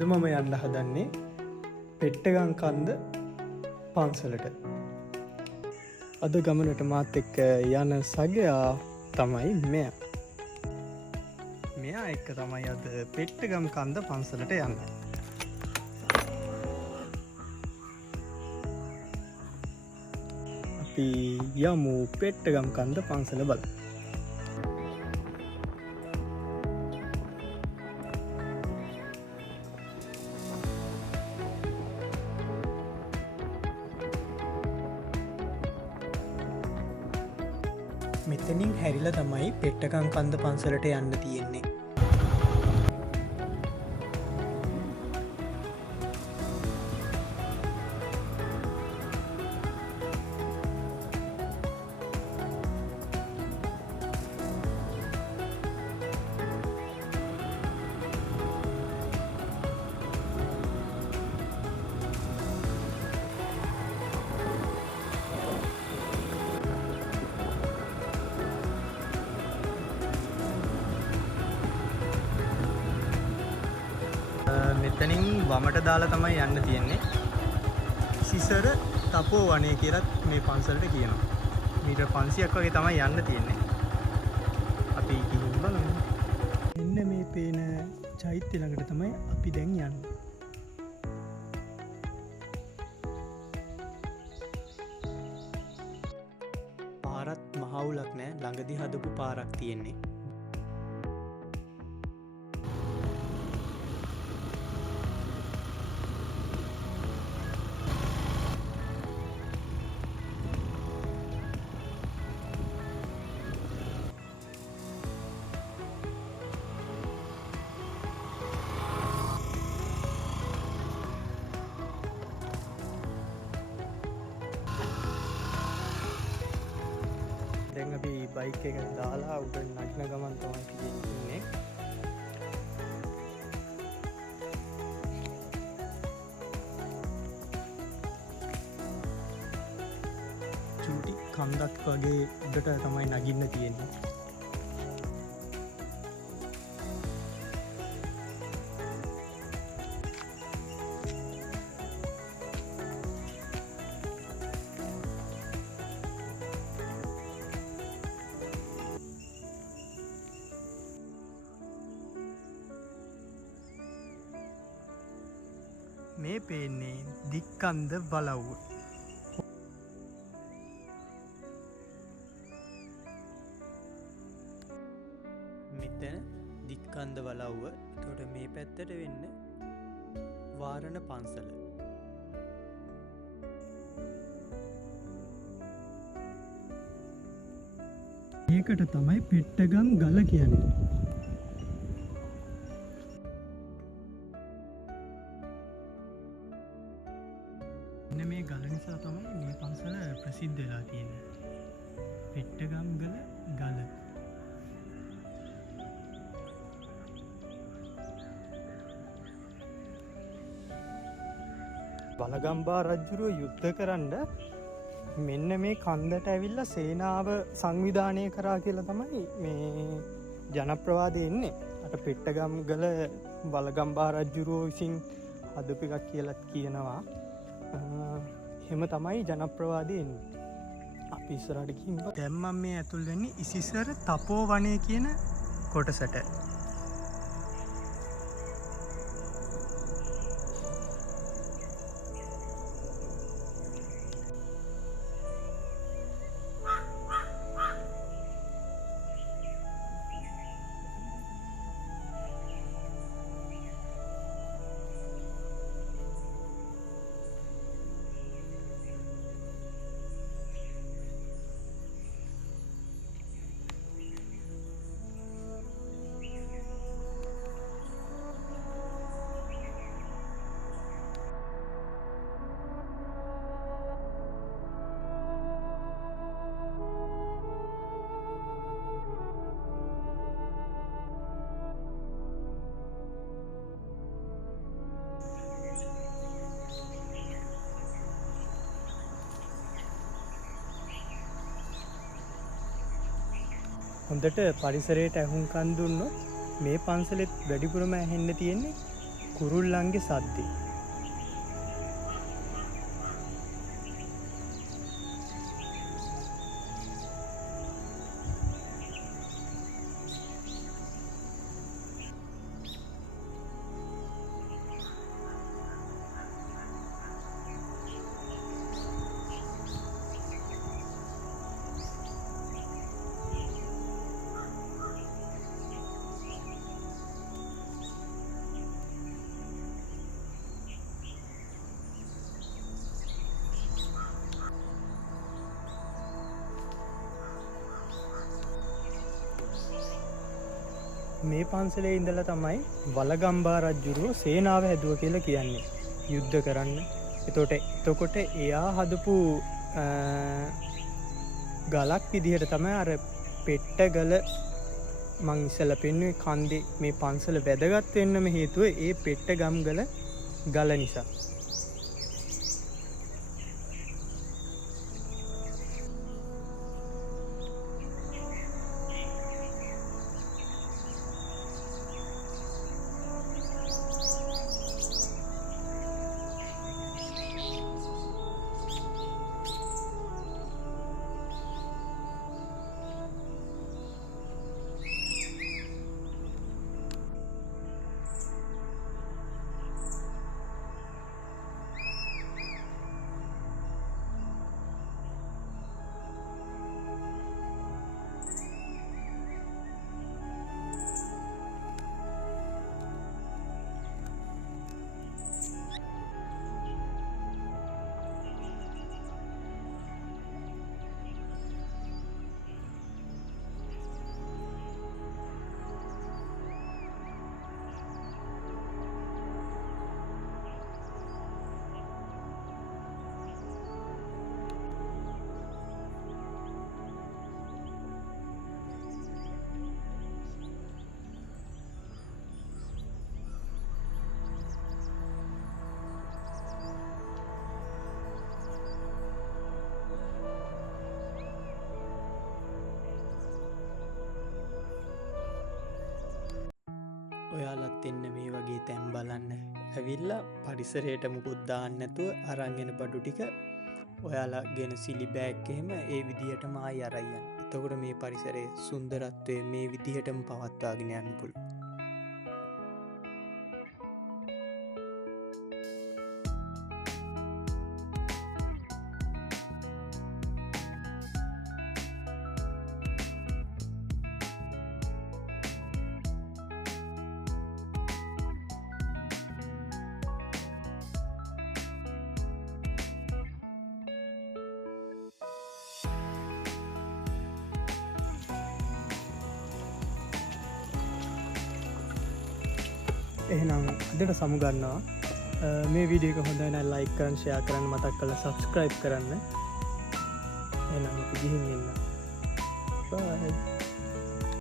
අද මම යන්න හදන්නේ පෙට්ටගම් කන්ද පන්සලට. අද ගමනට මාත් එක්ක යන සගයා තමයි මෙයා. මෙයා එක්ක තමයි අද පෙට්ටගම් කන්ද පන්සලට යන්න. අපි යමු පෙට්ටගම් කන්ද පන්සල බලන්න. මෙතනින් හැරිලා තමයි පෙට්ටගම් කන්ද පන්සලට යන්න තියෙන්නේ. මෙතනින් වමට දාලා තමයි යන්න තියෙන්නේ. සිසර තපෝ වනය කියලත් මේ පන්සලට කියනවා. මීටර් 500ක් වගේ තමයි යන්න තියෙන්නේ. අපි ගිහින් බලමු. එන්න මේ පේන චෛත්‍ය ළඟට තමයි අපි දැන් යන්නේ. පාරත් මහවුලක් නෑ, ළඟදී හදපු පාරක් තියෙන්නේ. දැන් අපි බයික් එක දාලා උඩ නගින ගමන් තමයි ඉන්නේ. චූටි කන්දක් වගේ උඩට තමයි නගින්න තියෙන්නේ. මේ පේන්නේ දික්කන්ද බලව්ව. මෙතන දික්කන්ද බලව්ව. එතකොට මේ පැත්තට වෙන්න වාරණ පන්සල. මේකට තමයි පෙට්ටගම් ගල කියන්නේ. මේ ගල නිසා තමයි මේ පන්සල ප්‍රසිද්ධ වෙලා තියෙන්නේ. පෙට්ටගම් ගල. බලගම්බා රජුරුව යුද්ධ කරන්න මෙන්න මේ කන්දට ඇවිල්ලා සේනාව සංවිධානය කරා කියලා තමයි මේ ජනප්‍රවාදය එන්නේ. අට පෙට්ටගම් ගල බලගම්බා රජුරුව විසින් හදපු එකක් කියලාත් කියනවා. එහෙම තමයි ජනප්‍රවාදය එන්නේ. අපි ඉස්සරහට ගිහින් දැන් මම මේ ඇතුල් වෙන්නේ ඉසිසර තපෝ වනය කියන කොටසට. හොඳට පරිසරයට ඇහුම්කන් දුන්නොත් මේ පන්සලෙත් වැඩිපුරම ඇහෙන්න තියෙන්නේ කුරුල්ලන්ගේ සද්දේ. මේ පන්සලේ ඉඳලා තමයි වලගම්බා රජුරුව සේනාව හැදුව කියලා කියන්නේ යුද්ධ කරන්න. එතකොට එයා හදපු ගලක් විදිහට තමයි අර පෙට්ටගල මං ඉස්සෙල්ලා පෙන්නුවේ කන්දේ මේ පන්සල වැදගත් වෙන්නම හේතුව ඒ පෙට්ටගම්ගල ගල නිසා. ඔයාලත් එන්න මේ වගේ තැන් බලන්න ඇවිල්ලා පරිසරයට මුකුත් දාන්න නැතුව අරන් එන බඩු ටික ඔයාලා ගෙන සිලි බෑග් එහෙම ඒ විදිහටම ආයි අරන් යන්න. එතකොට මේ පරිසරයේ සුන්දරත්වය මේ විදිහටම පවත්වාගෙන යන්න පුළුවන්. එහෙනම් අදට සමුගන්නවා. මේ වීඩියෝ එක හොඳයි නම් ලයික් කරන්න, ෂෙයා කරන්න, මතක් කරලා සබ්ස්ක්‍රයිබ් කරන්න. එහෙනම් අපි ගිහින් එන්න. බයි.